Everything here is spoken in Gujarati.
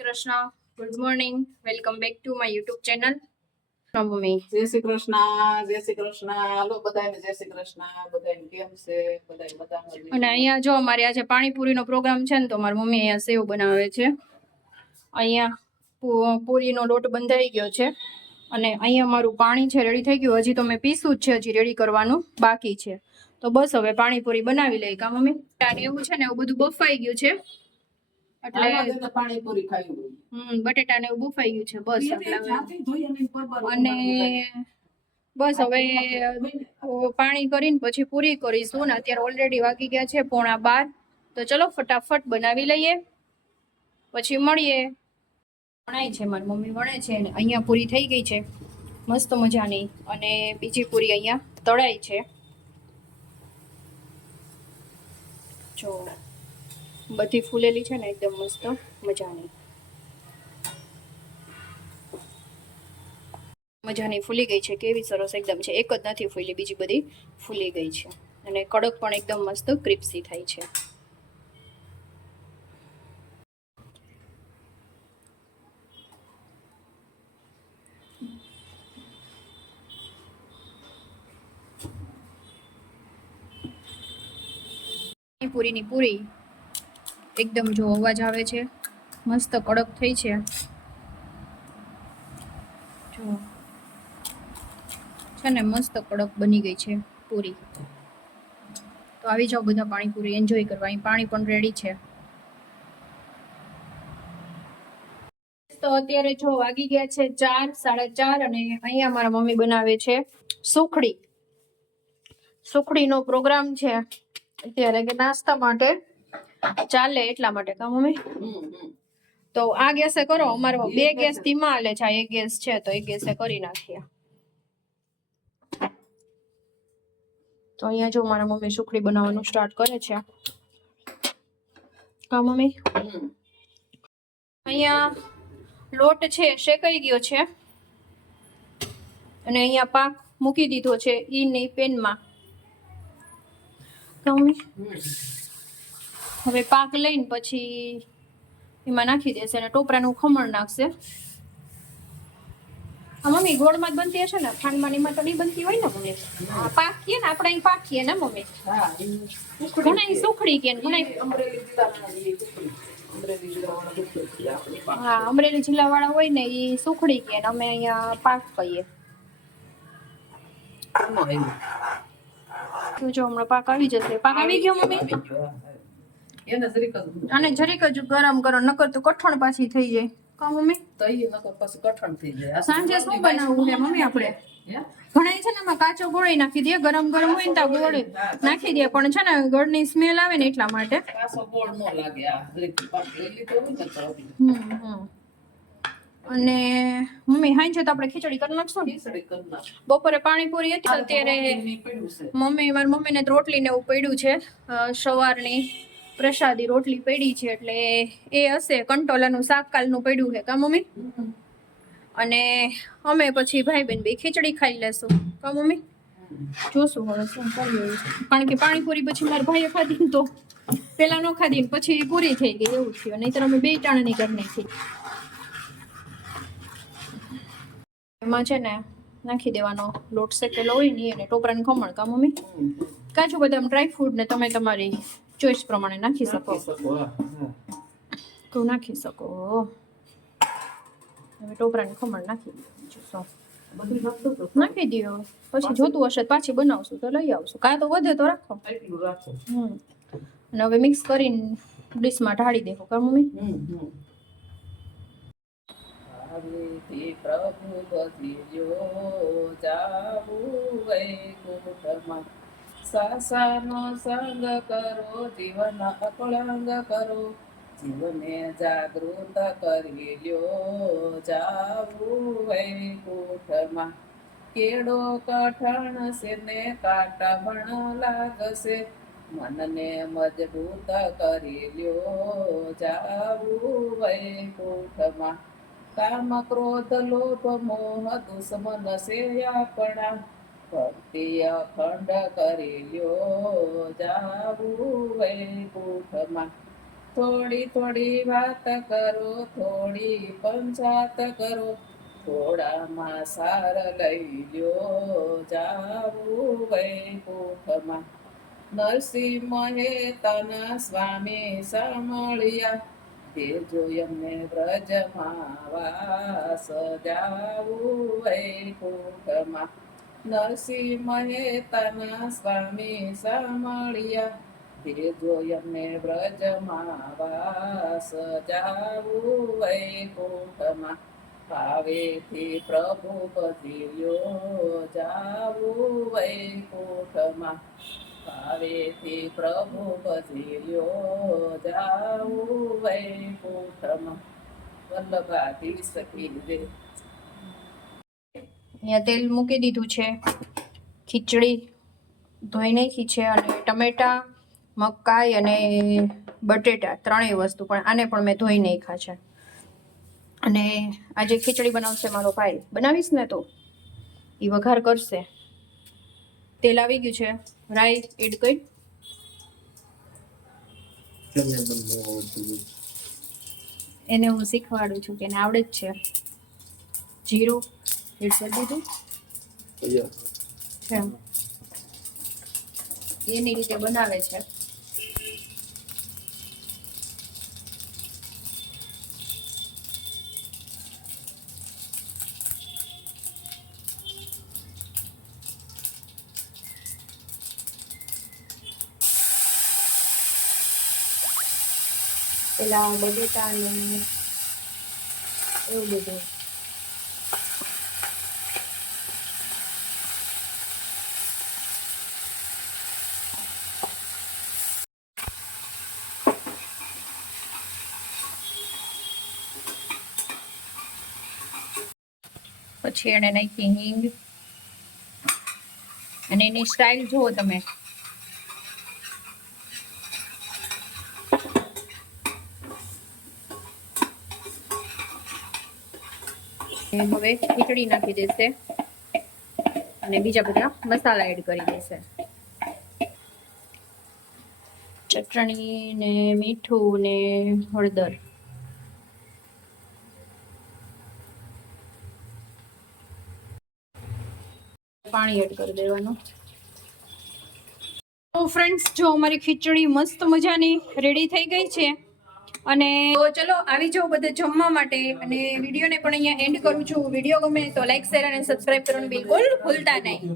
Krishna good morning welcome back to my YouTube channel mummy જય શ્રી કૃષ્ણ જય શ્રી કૃષ્ણ. હાલો બધાને જય શ્રી કૃષ્ણ. બધાને કેમ છે? બધાય બધા અને અહીંયા જો અમારે આજે પાણીપુરીનો પ્રોગ્રામ છે ને તો મારી મમ્મી અહીંયા સેવ બનાવે છે. અહીંયા પુ- પૂરીનો લોટ બંધાઈ ગયો છે. અને અહીંયા મારું પાણી છે રેડી થઈ ગયું. હજી તો મેં પીસું જ છે હજી રેડી કરવાનું બાકી છે. તો બસ હવે પાણીપુરી બનાવી લઈ કા મમ્મી? ત્યારે એવું છે ને એવું બધું બફાઈ ગયું છે. એટલે પાણીપુરી ખાયું હમ બટેટા ને એવું બફાઈ ગયું છે બસ અને બસ હવે પાણી કરીને પછી પૂરી કરીશું ને અત્યારે ઓલરેડી વાગી ગયા છે પોણા બાર. તો ચલો ફટાફટ બનાવી લઈએ પછી મળીએ. વણાય છે મારી મમ્મી વણે છે અને અહીંયા પૂરી થઈ ગઈ છે મસ્ત મજાની. અને બીજી પૂરી અહીંયા તળાઈ છે. જો. બધી ફૂલેલી છે ને, એકદમ મસ્ત, મજાની. મજાની ફૂલી ગઈ છે, કેવી સરસ એકદમ છે. એક જ નથી ફૂલી, બીજી બધી ફૂલી ગઈ છે. અને કડક પણ એકદમ મસ્ત, ક્રિપ્સી થાય છે. પૂરીની પૂરી. એકદમ જો અવાજ આવે છે. મસ્ત કડક થઈ છે. જો. છે ને મસ્ત કડક બની ગઈ છે પૂરી. તો આવી જાઓ બધા પાણીપુરી એન્જોય કરવા પાણી પણ રેડી છે. તો અત્યારે જો વાગી ગયા છે ચાર, સાડા ચાર અને અહીંયા મારા મમ્મી બનાવે છે સુખડી. સુખડીનો પ્રોગ્રામ છે. અત્યારે કે નાસ્તા માટે ચાલે એટલા માટે કા, મમ્મી. તો આ ગેસે કરો, અમારો બે ગેસ ધીમા હાલે છે એક ગેસ છે, તો એક ગેસે કરી નાખીએ. તો અહીંયા જો મારા મમ્મી સુખડી બનાવવાનું સ્ટાર્ટ કરે છે. કા, મમ્મી? અહીંયા લોટ છે, શેકાઈ ગયો છે. અને અહીંયા પાક મૂકી દીધો છે, ઈ નહીં પેનમાં. કા, મમ્મી. હવે પાક લઈને પછી એમાં નાખી દેશે અને ટોપરાનું ખમણ નાખશે. હા મમ્મી ગોળમાં જ બનતી હશે ને? ખાંડમાં એમાં તો નહીં બનતી હોય ને મમ્મી? આ પાક કીએ ને આપણે અહીં પાક કીએ ને મમ્મી? સુખડી. ઘણા સુખડી કે ઘણા. હા અમરેલી જિલ્લા વાળા હોય ને એ સુખડી કે અમે અહીંયા પાક કહીએ જો હમણાં પાક આવી જશે. પાક આવી ગયો મમ્મી. એને જરીક જ અને જરીક જ ગરમ કરો નકર તો કઠણ પાછી થઈ જાય. કા મમ્મી? તઈ નકર પછી કઠણ થઈ જાય. સાંજે શું બનાવવું છે મમ્મી આપણે? ઘણા છે ને આમાં કાચો ગોળી નાખી દે ગરમ ગરમ હોય ને તો ગોળી નાખી દે. પણ છે ને ગળની સ્મેલ આવે ને એટલા માટે. કાચો ગોળ નો લાગે આ. હમ. અને મમ્મી છે તો આપણે ખીચડી કરી નાખશું બપોરે પાણીપુરી હતી અત્યારે મમ્મી મારી મમ્મીને તો રોટલી ને એવું પડ્યું છે સવારની. પ્રસાદી રોટલી પડી છે એટલે એ હશે. કંટોલાનું શાક કાલનું પડ્યું છે, કા મમ્મી? અને અમે પછી ભાઈ બેન બે ખીચડી ખાઈ લેશું. કા મમ્મી? જોશું હવે શું કરીએ. કારણ કે પાણીપુરી પછી મારા ભાઈએ ખાધી તો પેલા ન ખાધી પછી પૂરી થઈ ગઈ એવું થયું. નહીતર અમે બે ટાણાની કરી નાખી એમાં છે ને નાખી દેવાનો લોટ શેકેલો હોય ને એને ટોપરાને ખમણ, કા મમ્મી? કાચું બદામ ડ્રાય ફ્રૂટ ને તમે તમારી ચોઈસ પ્રમાણે નાખી શકો. તો નાખી શકો. હવે ટોપરાની ખમણ નાખી દો બીજું શું બધું નાખતું તો નાખી દો પછી જોતું હશે પાછી બનાવશું તો લઈ આવશું. કાં તો વધે તો રાખો. રાખો. હમ. અને હવે મિક્સ કરીને ડિશમાં ઢાળી દેખો કા મમ્મી? પ્રભુ સાસાનો સંગ કરો, જીવન અકળંગ કરો. જીવને જાગૃત કરી લ્યો જાવું વૈકુંઠમાં કેડો કઠણ છે ને કાટા ભણ લાગશે. મનને મજબૂત કરી લ્યો જાવું વૈકુંઠમાં કામ ક્રોધ, લોભ, મોહ, દુશ્મન છે આપણા. ભક્તિ અખંડ કરી થોડી થોડી વાત કરો, થોડી પંચાત કરો, થોડામાં સાર લઈ લ્યો જાવું વૈકુંઠમાં. નરસિંહ મહેતાના સ્વામી સામળિયા તે એમને વ્રજમાં વાસ, જાવું વૈકુંઠમાં. નરસિંહ મહેતાના સ્વામી સાંભળ્યા તે જોઈ અમને વ્રજમાં વાસ જાવું વૈકુંઠમાં ભાવેથી પ્રભુ પધર્યો જાવું વૈકુંઠમાં ભાવેથી પ્રભુ પધર્યો જાવું વૈકુંઠમાં વલ્લભાથી સખી રે અહીંયા તેલ મૂકી દીધું છે, ખીચડી ધોઈ નાખી છે અને ટમેટા, મકાઈ અને બટેટા ત્રણેય વસ્તુ પણ આને પણ મેં ધોઈ નાખ્યા છે. અને આજે ખીચડી બનાવશે મારો ભાઈ, બનાવીશ ને તો? એ વઘાર કરશે. તેલ આવી ગયું છે. રાઈ એડ કરી. એને હું શીખવાડું છું કે એને આવડે જ છે. જીરું. કરી દીધું છે એની રીતે બનાવે છે પેલા બટેટા ને એવું બધું પછી એને નાખી હિંગ. અને એની સ્ટાઇલ જુઓ તમે. હવે ખીચડી નાખી દેશે. અને બીજા બધા મસાલા એડ કરી દેશે. ચટણી ને મીઠું ને હળદર. પાણી એડ કરી દેવાનું. તો ફ્રેન્ડ્સ જો અમારી ખીચડી મસ્ત મજાની રેડી થઈ ગઈ છે. અને તો ચલો, આવી જાઓ બધા જમવા માટે. અને વિડીયોને પણ અહીંયા એન્ડ કરું છું. વીડિયો ગમે તો લાઈક શેર અને સબસ્ક્રાઇબ કરવાનું બિલકુલ ભૂલતા નહીં.